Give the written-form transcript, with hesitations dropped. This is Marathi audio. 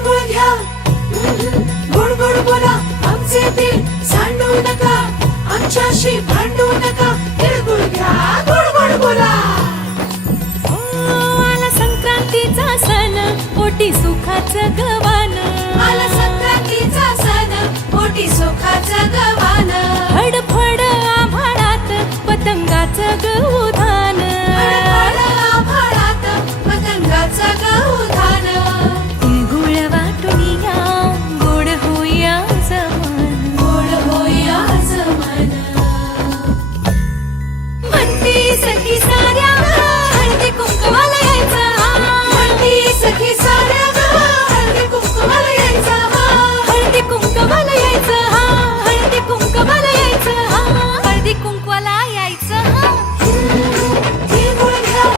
तिळगुळ घ्या, गोड गोड बोला, आमचे तीळ सांडू नका, आमच्याशी भांडू नका, तिळगुळ घ्या, गोड गोड बोला. आला संक्रांतीचा सण, पोटी सुखाचं